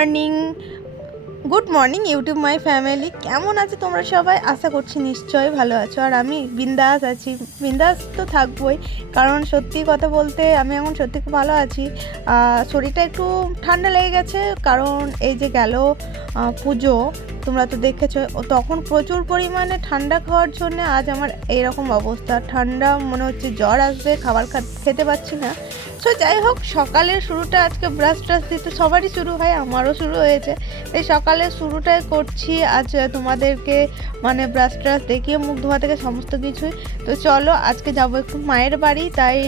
Morning. Good morning, YouTube my family. কেমন আছে তোমরা সবাই? আশা করছি নিশ্চয়ই ভালো আছো। আর আমি বিন্দাস আছি। বিন্দাস তো থাকবোই, কারণ সত্যি কথা বলতে আমি এখন সত্যি খুব ভালো আছি। শরীরটা একটু ঠান্ডা লেগে গেছে, কারণ এই যে গেল পুজো তোমরা তো দেখেছ তখন প্রচুর পরিমাণে ঠান্ডা খাওয়ার জন্য আজ আমার এইরকম অবস্থা। ঠান্ডা মনে হচ্ছে জ্বর আসবে, খাবার খেতে পাচ্ছি না। তো যাই হোক, সকালের শুরুটা আজকে ব্রাশ ট্রাশ দিতে সবারই শুরু হয়, আমারও শুরু হয়েছে। এই সকালের শুরুটাই করছি, আজ তোমাদেরকে মানে ব্রাশ ট্রাশ দেখিয়ে মুখ ধোয়া থেকে সমস্ত কিছুই। তো চলো, আজকে যাব একটু মায়ের বাড়ি, তাই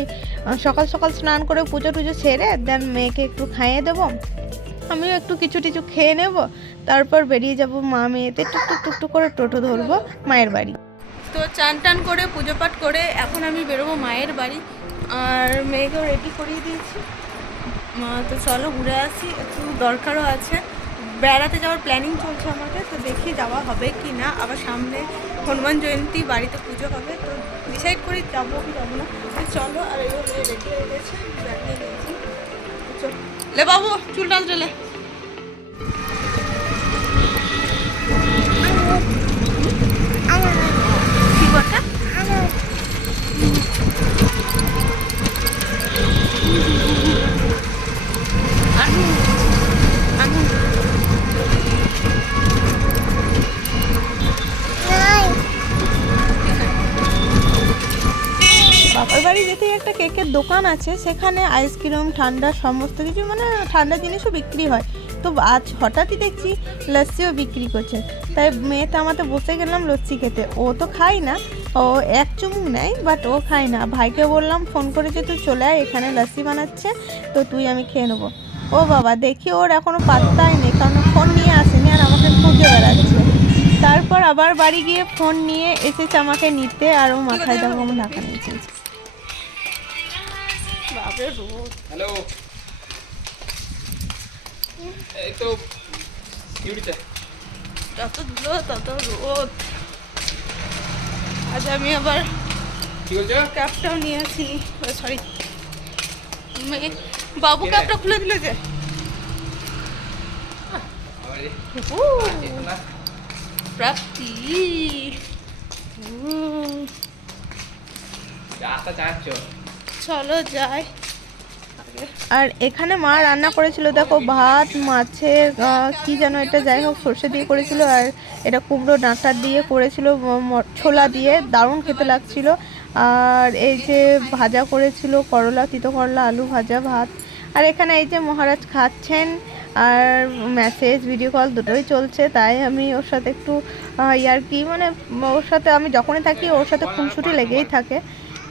সকাল সকাল স্নান করে পুজো টুজো সেরে দেন মেয়েকে একটু খাইয়ে দেবো। আমিও একটু কিছু টিছু খেয়ে নেব, তারপর বেরিয়ে যাব মা মেয়েতে টুকটুক টুকটুক করে টোটো ধরবো মায়ের বাড়ি। তো চান টান করে পুজো পাঠ করে এখন আমি বেরোবো মায়ের বাড়ি, আর মেয়েকেও রেডি করিয়ে দিয়েছি। তো চলো ঘুরে আসি, একটু দরকারও আছে। বেড়াতে যাওয়ার প্ল্যানিং চলছে আমাদের, তো দেখি যাওয়া হবে কি না। আবার সামনে হনুমান জয়ন্তী, বাড়িতে পুজো হবে, তো ডিসাইড করি যাব কি যাব না। চলো, আর এবার রেডি হয়ে গেছে চলো। লে বাবু চুল টাল চলে দোকান আছে, সেখানে আইসক্রিম ঠান্ডা সমস্ত কিছু মানে ঠান্ডা জিনিসও বিক্রি হয়। তো আজ হঠাৎই দেখছি লস্যিও বিক্রি করছে। তাই মেয়েতে আমাতে বসে গেলাম লস্যি খেতে। ও তো খায় না। ও এক চুমুক নেয় বাট ও খায় না। ভাইকে বললাম, ফোন করে যে তুই চলে আয়, এখানে লস্যি বানাচ্ছে, তো তুই আমি খেয়ে নেব। ও বাবা, দেখি ওর এখনও পাত্তাই নেই, কারণ ফোন নিয়ে আসেনি আর আমাকে খুঁজে বেড়াচ্ছে। তারপর আবার বাড়ি গিয়ে ফোন নিয়ে এসেছে আমাকে নিতে, আর ও মাথায় আমার ঢাকা নিয়েছে বাপরে রোদ হ্যালো এই তো ডিউটিতে যত ধুলো তত রোদ। আজ আমি আবার কি বলছো? ক্যাপটাও নিয়ে আসি সরি বাবু ক্যাপটা খুলে দিল যে। প্রাপ্তি। চলো যাই। আর এখানে মা রান্না করেছিল, দেখো ভাত, মাছের কি যেন এটা, যাই হোক, সর্ষে দিয়ে করেছিল আর এটা কুমড়ো ডাঁটা দিয়ে করেছিল ছোলা দিয়ে, দারুণ খেতে লাগছিল। আর এই যে ভাজা করেছিল করলা, তিতো করলা, আলু ভাজা, ভাত। আর এখানে এই যে মহারাজ খাচ্ছেন আর মেসেজ, ভিডিও কল দুটোই চলছে, তাই আমি ওর সাথে একটু ইয়ার কি মানে ওর সাথে আমি যখনই থাকি, ওর সাথে খুনসুটি লেগেই থাকে।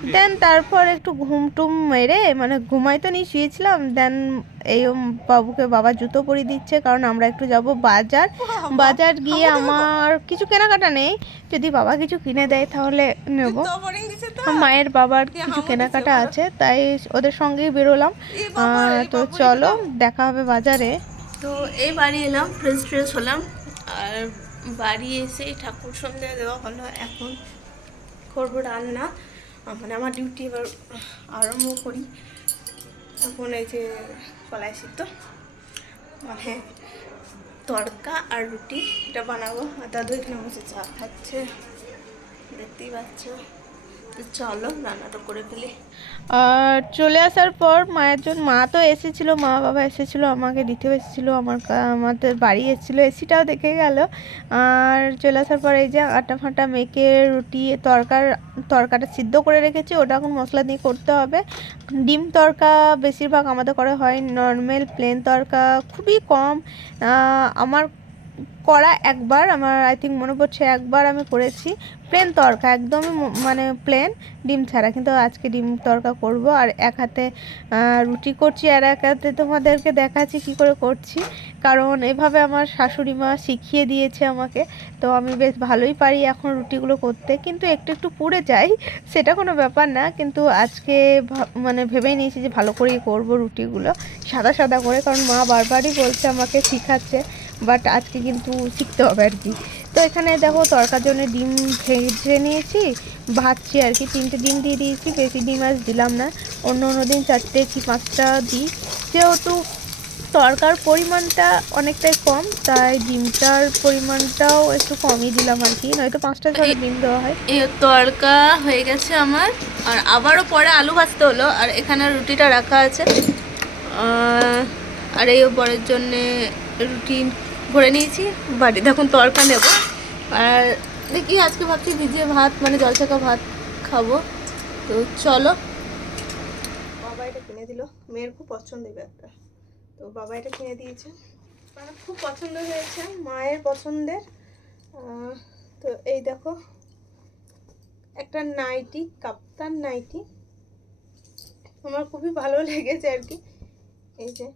দেন তারপর একটু ঘুম টুম মেরে মানে ঘুমাই তো নিয়ে শুয়েছিলাম। দেন এই বাবুকে বাবা জুতো পরিয়ে দিচ্ছে কারণ আমরা একটু যাব বাজার। বাজার গিয়ে আমার কিছু কেনাকাটা নেই। যদি বাবা কিছু কিনে দেয় তাহলে নেব। মায়ের বাবার কিছু কেনাকাটা আছে তাই ওদের সঙ্গেই বেরোলাম। তো চলো দেখা হবে বাজারে। তো এই বাড়ি এলাম ফ্রেশ ফ্রেশ হলাম। আর বাড়ি এসে ঠাকুর সন্ধ্যা দেওয়া হলো। এখন করব রান্না। মানে আমার ডিউটি এবার আরম্ভ করি। এখন এই যে কলাই সিদ্ধ মানে তড়কা আর রুটি এটা বানাবো। আর দাদু এখানে বসে চা খাচ্ছে। দেখতেই পাচ্ছ। চলো রান্নাটা করে ফেলি। আর চলে আসার পর মায়ের জন্য, মা তো এসেছিল, মা বাবা এসেছিল, আমাকে দিতেও এসেছিল, আমার আমাদের বাড়ি এসেছিল, এসিটাও দেখে গেল। আর চলে আসার পর এই যে আটা ফাটা মেখে রুটি, তরকার, তরকাটা সিদ্ধ করে রেখেছি, ওটা এখন মশলা দিয়ে করতে হবে। ডিম তরকা বেশিরভাগ আমাদের করে হয় নর্মাল প্লেন তরকা, খুবই কম। আমার করা একবার, আমার আই থিঙ্ক মনে পড়ছে একবার আমি করেছি। প্লেন তরকা, একদমই মানে প্লেন ডিম ছাড়া। কিন্তু আজকে ডিম তরকা করব আর এক হাতে রুটি করছি আর এক হাতে তোমাদেরকে দেখাচ্ছি কি করে করছি। কারণ এভাবে আমার শাশুড়ি মা শিখিয়ে দিয়েছে আমাকে। তো আমি বেশ ভালোই পারি এখন রুটিগুলো করতে। কিন্তু একটু একটু পুড়ে যায় সেটা কোনো ব্যাপার না। কিন্তু আজকে মানে ভেবেই নিয়েছি যে ভালো করেই করব রুটিগুলো, সাদা সাদা করে। কারণ মা বারবারই বলছে আমাকে শিখাচ্ছে। বাট আজকে কিন্তু শিখতে হবে আর কি। তো এখানে দেখো তরকার জন্য ডিম ভেজে নিয়েছি, ভাজছি আর কি, তিনটে ডিম দিয়ে দিয়েছি, বেশি ডিম আজ দিলাম না। অন্য অন্য দিন চারটে কি পাঁচটা দিই। যেহেতু তরকার পরিমাণটা অনেকটাই কম, তাই ডিমটার পরিমাণটাও একটু কমই দিলাম আর কি, নয়তো পাঁচটা ছটা ডিম দেওয়া হয়। এই তড়কা হয়ে গেছে আমার, আর আবারও পরে আলু ভাজতে হলো, আর এখানে রুটিটা রাখা আছে। আর এই পরের জন্যে রুটি ভরে নিয়েছি বাড়িতে এখন তড়কা নেব। আর দেখি আজকে ভাবছি ভিজে ভাত মানে জল ছাকা ভাত খাব। তো চলো। বাবা এটা কিনে দিল, মেয়ের খুব পছন্দের একটা তো বাবা এটা কিনে দিয়েছে। মানে খুব পছন্দ হয়েছে, মায়ের পছন্দের। তো এই দেখো, একটা নাইটি, কাপ্তান নাইটি। আমার খুবই ভালো লেগেছে আর কি। এই যে,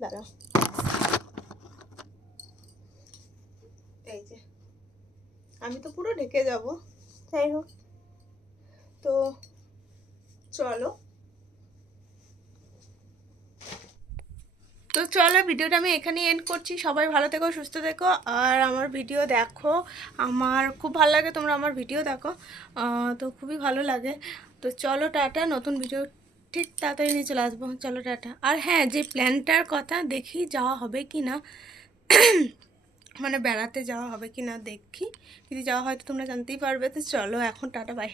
দাঁড়াও। এই যে। আমি তো পুরো ঢেকে যাব। যাই হোক। তো চলো। তো চলো, ভিডিওটা আমি এখানেই এন্ড করছি। সবাই ভালো থেকো, সুস্থ থেকো। আর আমার ভিডিও দেখো। আমার খুব ভালো লাগে তোমরা আমার ভিডিও দেখো। তো খুবই ভালো লাগে। তো চলো, টাটা। নতুন ভিডিও ঠিক তাড়াতাড়ি নিয়ে চলে আসব। চলো, টাটা। আর হ্যাঁ যে প্ল্যানটার কথা দেখি যাওয়া হবে কি না মানে বেড়াতে যাওয়া হবে কি না দেখি। যদি যাওয়া হয় তো তোমরা জানতেই পারবে। তো চলো, এখন টাটা বাই